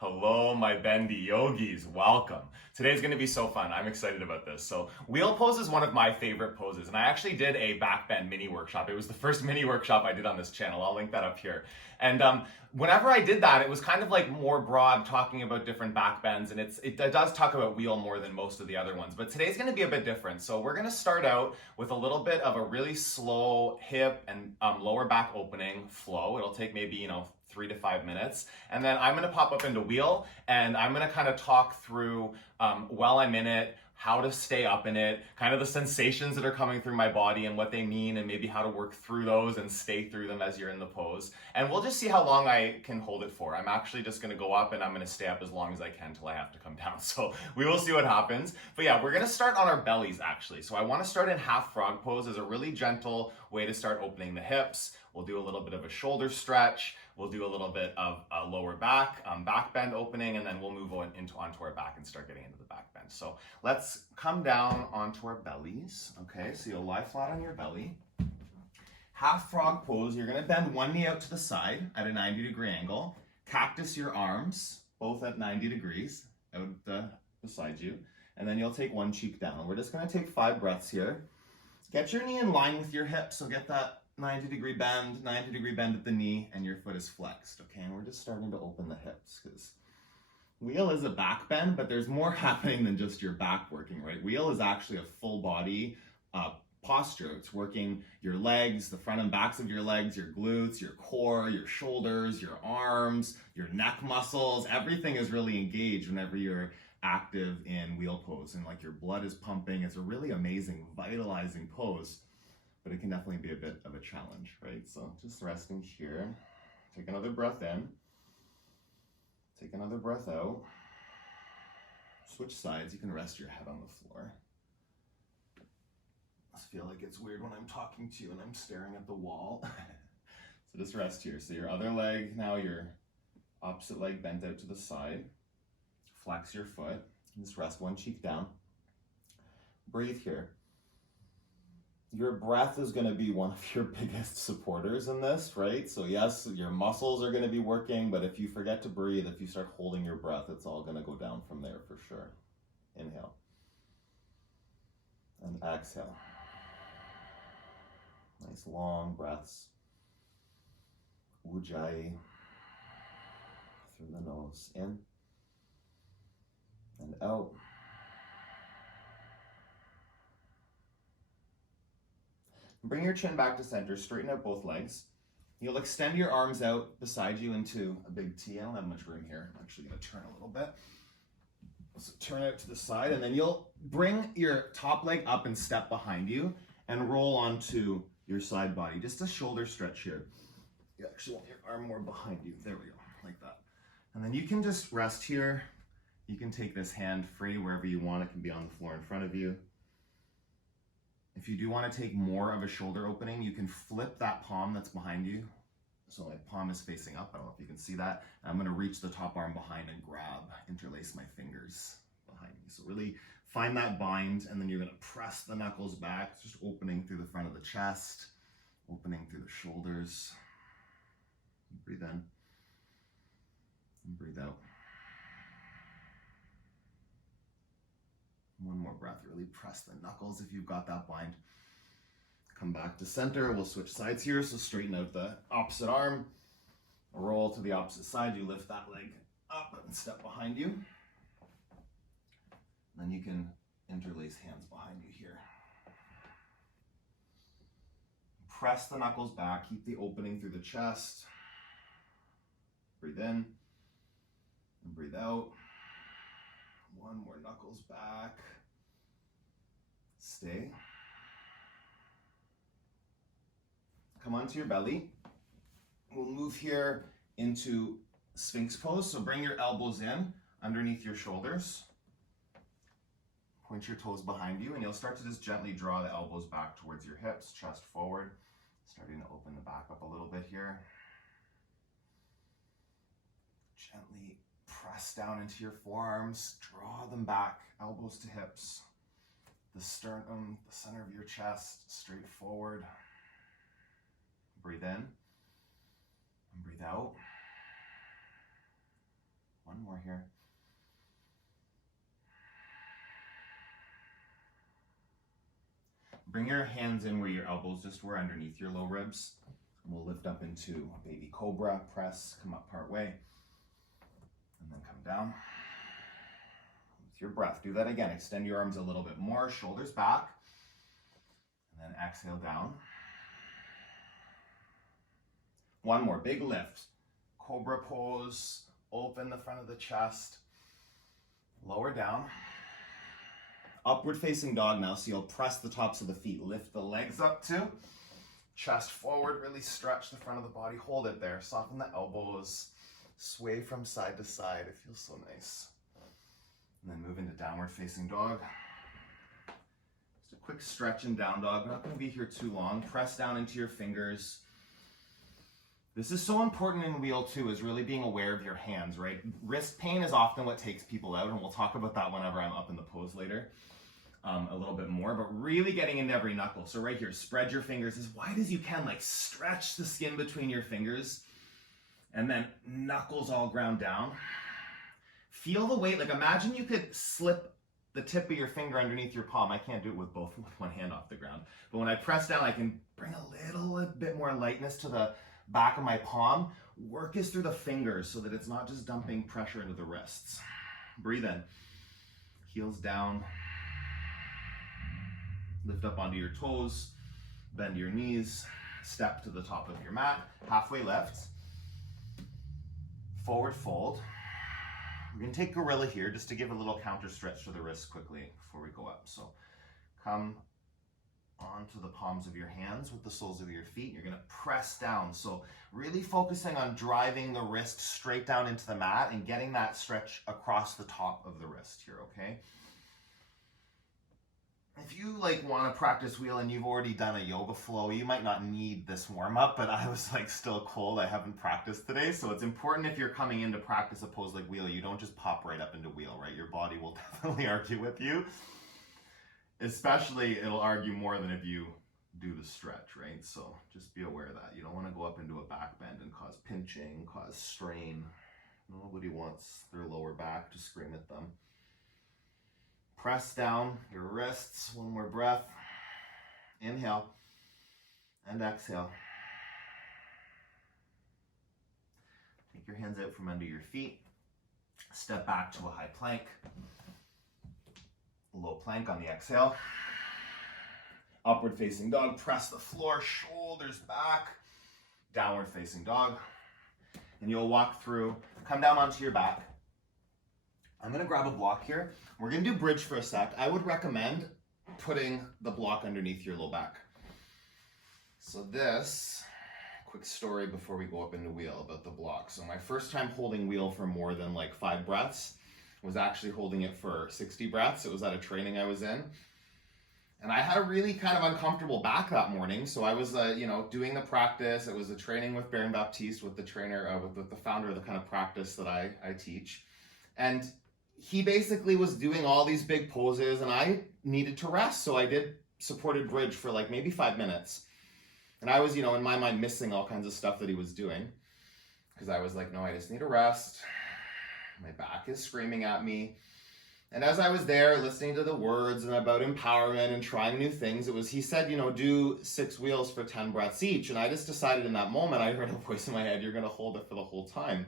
Hello, my bendy yogis. Welcome. Today's going to be so fun. I'm excited about this. So, wheel pose is one of my favorite poses, and I actually did a backbend mini workshop. It was the first mini workshop I did on this channel. I'll link that up here. And whenever I did that, it was kind of like more broad, talking about different backbends, and it does talk about wheel more than most of the other ones. But today's going to be a bit different. So, we're going to start out with a little bit of a really slow hip and lower back opening flow. It'll take maybe 3 to 5 minutes, and then I'm going to pop up into wheel, and I'm going to kind of talk through while I'm in it, how to stay up in it, kind of the sensations that are coming through my body and what they mean, and maybe how to work through those and stay through them as you're in the pose. And we'll just see how long I can hold it for. I'm actually just going to go up, and I'm going to stay up as long as I can till I have to come down. So we will see what happens. But yeah, we're going to start on our bellies actually. So I want to start in half frog pose as a really gentle way to start opening the hips. We'll do a little bit of a shoulder stretch. We'll do a little bit of a lower back, back bend opening, and then we'll move onto our back and start getting into the back bend. So let's come down onto our bellies. Okay, so you'll lie flat on your belly. Half frog pose, you're gonna bend one knee out to the side at a 90-degree angle. Cactus your arms, both at 90 degrees, out beside you. And then you'll take one cheek down. We're just gonna take 5 breaths here. Get your knee in line with your hip, so get that 90-degree bend at the knee, and your foot is flexed, okay? And we're just starting to open the hips, because wheel is a back bend, but there's more happening than just your back working, right? Wheel is actually a full body posture. It's working your legs, the front and backs of your legs, your glutes, your core, your shoulders, your arms, your neck muscles. Everything is really engaged whenever you're active in wheel pose, and like your blood is pumping. It's a really amazing, vitalizing pose. But it can definitely be a bit of a challenge, right? So just resting here. Take another breath in. Take another breath out. Switch sides. You can rest your head on the floor. I feel like it's weird when I'm talking to you and I'm staring at the wall. So just rest here. So your other leg, now your opposite leg bent out to the side. Flex your foot. Just rest one cheek down. Breathe here. Your breath is going to be one of your biggest supporters in this, right? So yes, your muscles are going to be working, but if you forget to breathe, if you start holding your breath, it's all going to go down from there for sure. Inhale. And exhale. Nice long breaths. Ujjayi. Through the nose. In. And out. Bring your chin back to center, straighten out both legs. You'll extend your arms out beside you into a big T. I don't have much room here. I'm actually going to turn a little bit. So turn out to the side, and then you'll bring your top leg up and step behind you and roll onto your side body. Just a shoulder stretch here. You actually want your arm more behind you. There we go, like that. And then you can just rest here. You can take this hand free wherever you want. It can be on the floor in front of you. If you do want to take more of a shoulder opening, you can flip that palm that's behind you. So my palm is facing up. I don't know if you can see that. I'm going to reach the top arm behind and interlace my fingers behind me. So really find that bind, and then you're going to press the knuckles back, just opening through the front of the chest, opening through the shoulders. Breathe in and breathe out. One more breath, really press the knuckles if you've got that bind. Come back to center, we'll switch sides here, so straighten out the opposite arm, roll to the opposite side, you lift that leg up and step behind you. Then you can interlace hands behind you here. Press the knuckles back, keep the opening through the chest. Breathe in and breathe out. One more knuckles back. Stay. Come onto your belly. We'll move here into Sphinx pose. So bring your elbows in underneath your shoulders. Point your toes behind you, and you'll start to just gently draw the elbows back towards your hips, chest forward. Starting to open the back up a little bit here. Gently press down into your forearms, draw them back, elbows to hips. The sternum, the center of your chest, straight forward. Breathe in and breathe out. One One more here. Bring your hands in where your elbows just were, underneath your low ribs. And we'll lift up into baby cobra, press, come up part way, and then come down. With your breath, do that again. Extend your arms a little bit more, shoulders back, and then exhale down. One more, big lift. Cobra pose, open the front of the chest, lower down. Upward facing dog now, so you'll press the tops of the feet. Lift the legs up too. Chest forward, really stretch the front of the body. Hold it there. Soften the elbows. Sway from side to side. It feels so nice. And then move into downward facing dog. Just a quick stretch in down dog. We're not going to be here too long. Press down into your fingers. This is so important in wheel too, is really being aware of your hands, right? Wrist pain is often what takes people out, and we'll talk about that whenever I'm up in the pose later. A little bit more, but really getting into every knuckle. So right here, spread your fingers as wide as you can, like stretch the skin between your fingers, and then knuckles all ground down. Feel the weight, like imagine you could slip the tip of your finger underneath your palm. I can't do it with both, with one hand off the ground. But when I press down, I can bring a little bit more lightness to the back of my palm. Work is through the fingers so that it's not just dumping pressure into the wrists. Breathe in, heels down. Lift up onto your toes, bend your knees, step to the top of your mat, halfway lift, forward fold. We're gonna take gorilla here just to give a little counter stretch to the wrists quickly before we go up. So come onto the palms of your hands with the soles of your feet. You're gonna press down. So really focusing on driving the wrist straight down into the mat and getting that stretch across the top of the wrist here, okay? If you want to practice wheel and you've already done a yoga flow, you might not need this warm up, but I was still cold. I haven't practiced today. So it's important if you're coming in to practice a pose like wheel, you don't just pop right up into wheel, right? Your body will definitely argue with you. Especially it'll argue more than if you do the stretch, right? So just be aware of that. You don't want to go up into a back bend and cause pinching, cause strain. Nobody wants their lower back to scream at them. Press down your wrists. One more breath. Inhale and exhale. Take your hands out from under your feet. Step back to a high plank. Low plank on the exhale. Upward facing dog. Press the floor, shoulders back. Downward facing dog. And you'll walk through, come down onto your back. I'm gonna grab a block here. We're gonna do bridge for a sec. I would recommend putting the block underneath your low back. So this, quick story before we go up into wheel about the block. So my first time holding wheel for more than 5 breaths was actually holding it for 60 breaths. It was at a training I was in. And I had a really kind of uncomfortable back that morning. So I was, doing the practice. It was a training with Baron Baptiste, with the trainer, with the founder of the kind of practice that I teach. And he basically was doing all these big poses and I needed to rest. So I did supported bridge for maybe 5 minutes. And I was, in my mind, missing all kinds of stuff that he was doing. Because I was like, no, I just need to rest. My back is screaming at me. And as I was there listening to the words and about empowerment and trying new things, he said, do 6 wheels for 10 breaths each. And I just decided in that moment, I heard a voice in my head, you're going to hold it for the whole time.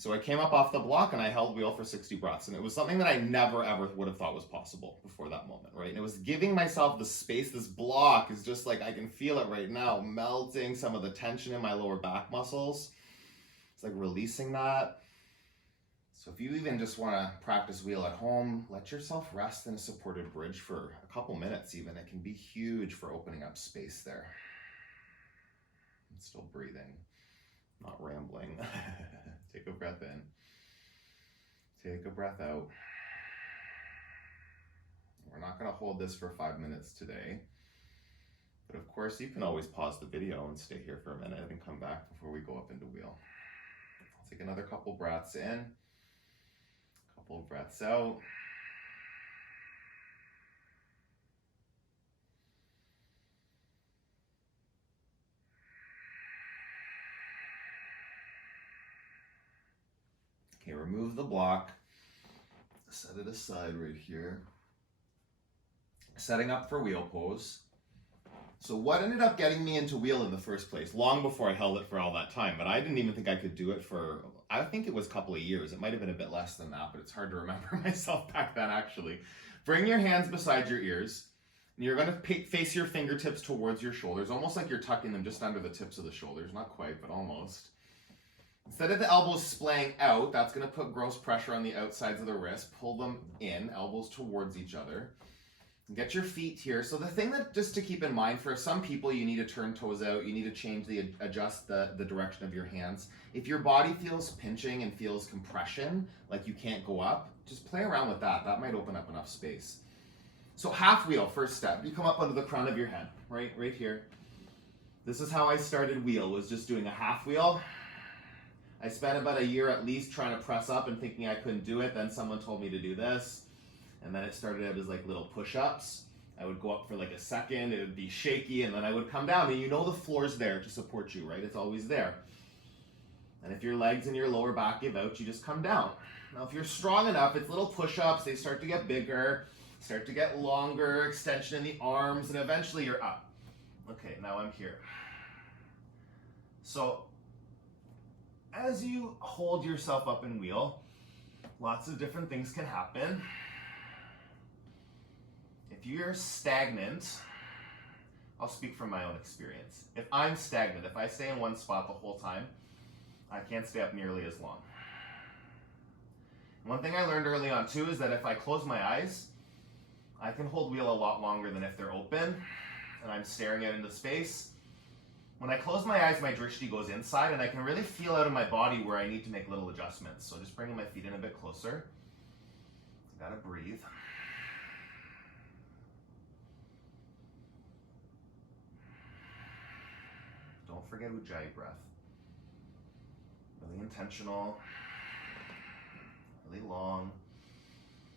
So I came up off the block and I held wheel for 60 breaths. And it was something that I never, ever would have thought was possible before that moment, right? And it was giving myself the space. This block is just I can feel it right now, melting some of the tension in my lower back muscles. It's releasing that. So if you even just want to practice wheel at home, let yourself rest in a supported bridge for a couple minutes even. It can be huge for opening up space there. I'm still breathing, not rambling. Take a breath in. Take a breath out. We're not going to hold this for 5 minutes today. But of course, you can always pause the video and stay here for a minute and come back before we go up into wheel. I'll take another couple breaths in. Couple breaths out. Okay, remove the block. Set it aside right here. Setting up for wheel pose. So what ended up getting me into wheel in the first place, long before I held it for all that time, but I didn't even think I could do it for, I think it was a couple of years. It might have been a bit less than that, but it's hard to remember myself back then actually. Bring your hands beside your ears. And you're going to face your fingertips towards your shoulders, almost like you're tucking them just under the tips of the shoulders. Not quite, but almost. Instead of the elbows splaying out, that's going to put gross pressure on the outsides of the wrist. Pull them in, elbows towards each other. Get your feet here. So the thing that just to keep in mind, for some people, you need to turn toes out. You need to change adjust the direction of your hands. If your body feels pinching and feels compression, like you can't go up, just play around with that. That might open up enough space. So half wheel, first step. You come up under the crown of your head, right here. This is how I started wheel, was just doing a half wheel. I spent about a year at least trying to press up and thinking I couldn't do it. Then someone told me to do this. And then it started out as like little push-ups. I would go up for like a second, it would be shaky, and then I would come down. And you know the floor's there to support you, right? It's always there. And if your legs and your lower back give out, you just come down. Now if you're strong enough, it's little push-ups, they start to get bigger, start to get longer, extension in the arms, and eventually you're up. Okay, now I'm here. So as you hold yourself up in wheel, lots of different things can happen. If you're stagnant, I'll speak from my own experience. If I'm stagnant, if I stay in one spot the whole time, I can't stay up nearly as long. One thing I learned early on too is that if I close my eyes, I can hold wheel a lot longer than if they're open and I'm staring out into space. When I close my eyes, my drishti goes inside and I can really feel out of my body where I need to make little adjustments. So just bringing my feet in a bit closer. Gotta breathe. Don't forget Ujjayi breath. Really intentional, really long.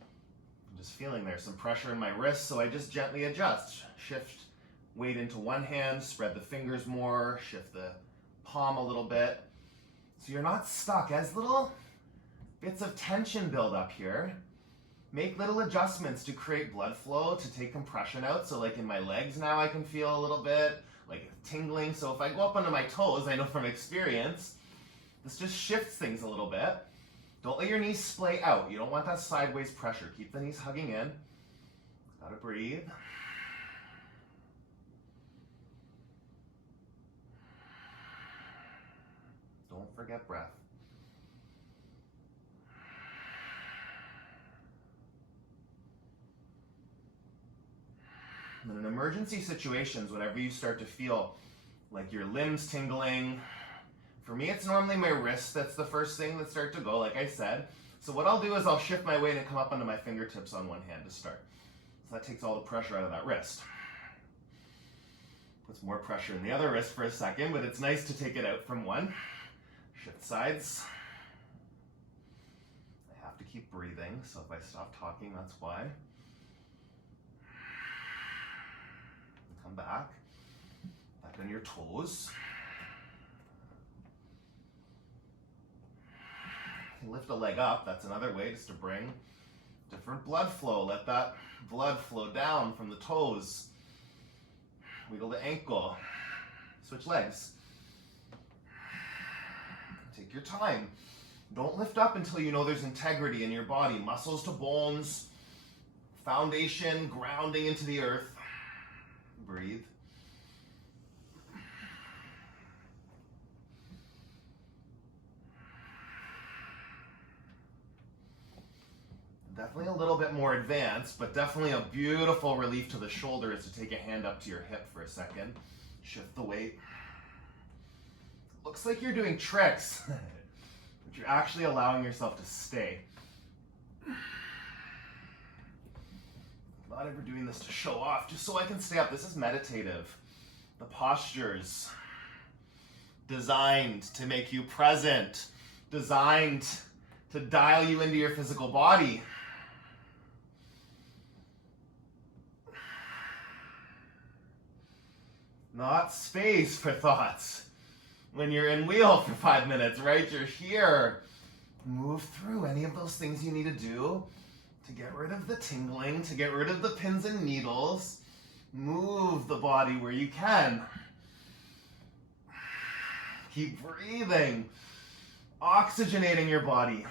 I'm just feeling there's some pressure in my wrists, so I just gently adjust. Shift weight into one hand, spread the fingers more, shift the palm a little bit. So you're not stuck. As little bits of tension build up here, make little adjustments to create blood flow, to take compression out. So like in my legs now I can feel a little bit like tingling. So if I go up onto my toes, I know from experience, this just shifts things a little bit. Don't let your knees splay out. You don't want that sideways pressure. Keep the knees hugging in. Gotta breathe. Don't forget breath. And in emergency situations, whenever you start to feel like your limbs tingling, for me it's normally my wrists that's the first thing that start to go, like I said. So what I'll do is I'll shift my weight and come up onto my fingertips on one hand to start. So that takes all the pressure out of that wrist. Puts more pressure in the other wrist for a second, but it's nice to take it out from one. Shift sides. I have to keep breathing, so if I stop talking, that's why. Come back on your toes. You can lift a leg up, that's another way, just to bring different blood flow. Let that blood flow down from the toes. Wiggle the ankle. Switch legs. Take your time. Don't lift up until you know there's integrity in your body. Muscles to bones, foundation, grounding into the earth. Breathe. Definitely a little bit more advanced, but definitely a beautiful relief to the shoulder is to take a hand up to your hip for a second. Shift the weight. Looks like you're doing tricks, but you're actually allowing yourself to stay. Not ever doing this to show off, just so I can stay up. This is meditative. The postures designed to make you present, designed to dial you into your physical body. Not space for thoughts. When you're in wheel for 5 minutes, right? You're here. Move through any of those things you need to do to get rid of the tingling, to get rid of the pins and needles. Move the body where you can. Keep breathing, oxygenating your body.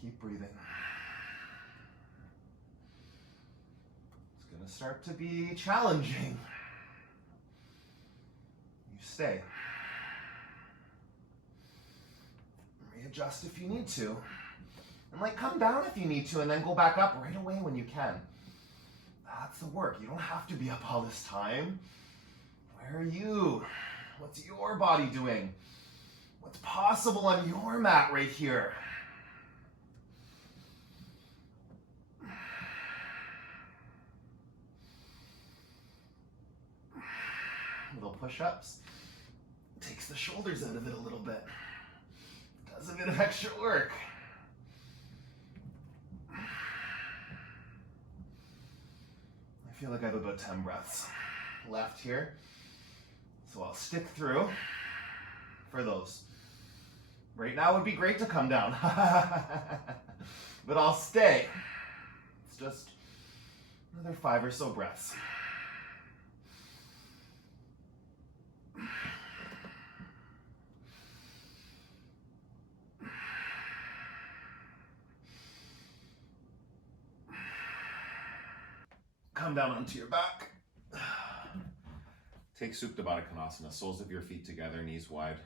Keep breathing. It's going to start to be challenging. You stay. Readjust if you need to. And come down if you need to, and then go back up right away when you can. That's the work. You don't have to be up all this time. Where are you? What's your body doing? What's possible on your mat right here? Little push-ups. Takes the shoulders out of it a little bit. Does a bit of extra work. I feel like I have about 10 breaths left here. So I'll stick through for those. Right now would be great to come down. But I'll stay. It's just another 5 or so breaths. Come down onto your back. Take Supta Baddha Konasana, soles of your feet together, knees wide.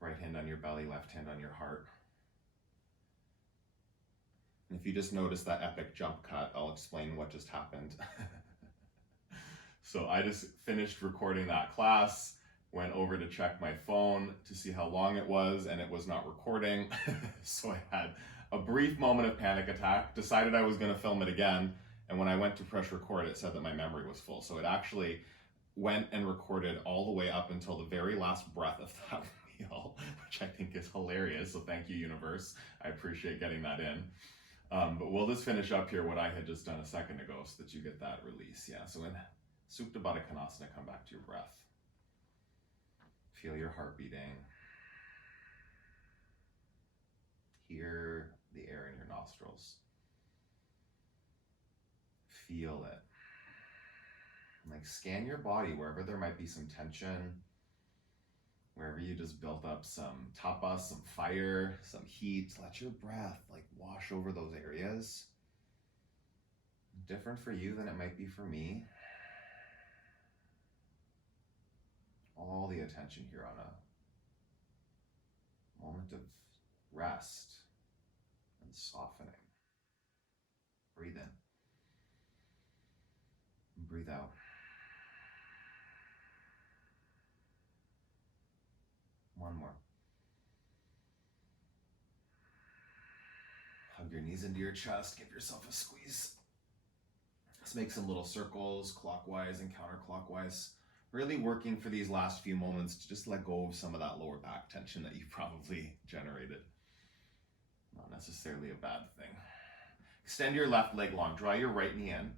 Right hand on your belly, left hand on your heart. And if you just notice that epic jump cut, I'll explain what just happened. So I just finished recording that class, went over to check my phone to see how long it was, and it was not recording. So I had a brief moment of panic attack, decided I was going to film it again. And when I went to press record, it said that my memory was full. So it actually went and recorded all the way up until the very last breath of that meal, which I think is hilarious. So thank you, universe. I appreciate getting that in. But we'll just finish up here what I had just done a second ago so that you get that release. Yeah, so in Supta Baddha Konasana, come back to your breath. Feel your heart beating. Hear the air in your nostrils. Feel it. Scan your body wherever there might be some tension, wherever you just built up some tapas, some fire, some heat. Let your breath wash over those areas. Different for you than it might be for me. All the attention here on a moment of rest and softening. Breathe in. Breathe out. One more. Hug your knees into your chest. Give yourself a squeeze. Let's make some little circles, clockwise and counterclockwise. Really working for these last few moments to just let go of some of that lower back tension that you probably generated. Not necessarily a bad thing. Extend your left leg long. Draw your right knee in.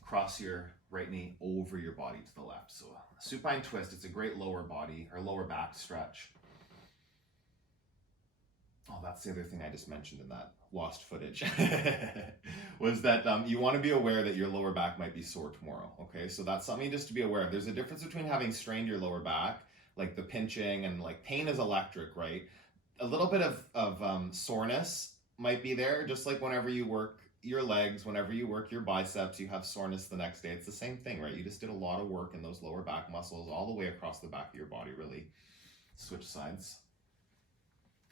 Cross your right knee over your body to the left. So supine twist, it's a great lower body or lower back stretch. Oh, that's the other thing I just mentioned in that lost footage was that you want to be aware that your lower back might be sore tomorrow. Okay, so that's something just to be aware of. There's a difference between having strained your lower back, like the pinching and pain is electric, right? A little bit of soreness might be there, just like whenever you work your legs, whenever you work your biceps, you have soreness the next day. It's the same thing, right? You just did a lot of work in those lower back muscles all the way across the back of your body, really. Switch sides.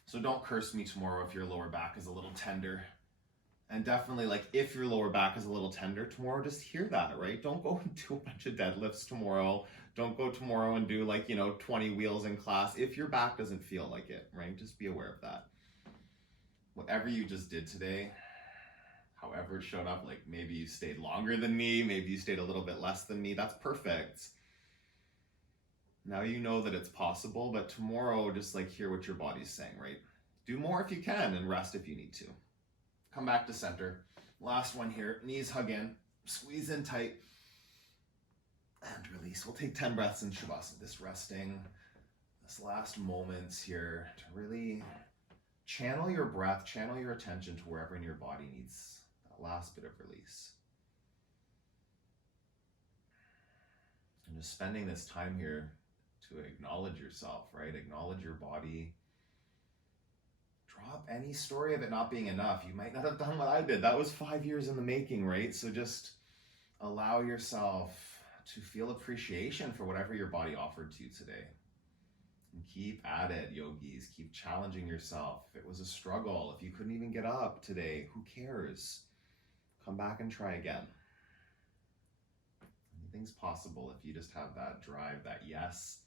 So don't curse me tomorrow if your lower back is a little tender. And definitely, if your lower back is a little tender tomorrow, just hear that, right? Don't go and do a bunch of deadlifts tomorrow. Don't go tomorrow and do 20 wheels in class if your back doesn't feel like it, right? Just be aware of that. Whatever you just did today, however it showed up, maybe you stayed longer than me, maybe you stayed a little bit less than me, that's perfect. Now you know that it's possible, but tomorrow, just like hear what your body's saying, right? Do more if you can and rest if you need to. Come back to center. Last one here, knees hug in, squeeze in tight, and release. We'll take 10 breaths in Shavasana, just resting this last moments here to really channel your breath, channel your attention to wherever in your body needs that last bit of release. And just spending this time here to acknowledge yourself, right? Acknowledge your body. Drop any story of it not being enough. You might not have done what I did. That was 5 years in the making, right? So just allow yourself to feel appreciation for whatever your body offered to you today. And keep at it, yogis. Keep challenging yourself. If it was a struggle, if you couldn't even get up today, who cares? Come back and try again. Anything's possible if you just have that drive, that yes,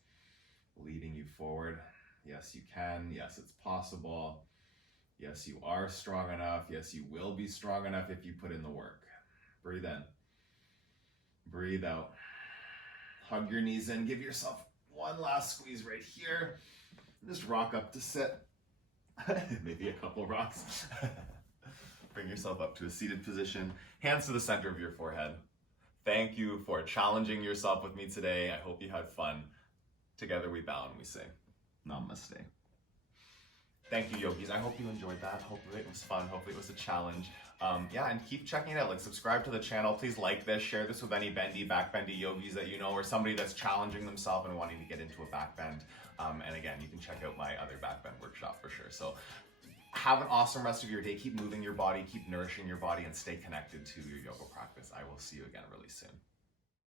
leading you forward. Yes, you can. Yes, it's possible. Yes, you are strong enough. Yes, you will be strong enough if you put in the work. Breathe in. Breathe out. Hug your knees in. Give yourself one last squeeze right here. Just rock up to sit. Maybe a couple rocks. Bring yourself up to a seated position. Hands to the center of your forehead. Thank you for challenging yourself with me today. I hope you had fun. Together we bow and we say, Namaste. Thank you, yogis. I hope you enjoyed that. Hopefully it was fun. Hopefully it was a challenge. And keep checking it out. Like, subscribe to the channel. Please like this. Share this with any bendy, backbendy yogis that you know, or somebody that's challenging themselves and wanting to get into a backbend. And again, you can check out my other backbend workshop for sure. So have an awesome rest of your day. Keep moving your body, keep nourishing your body, and stay connected to your yoga practice. I will see you again really soon.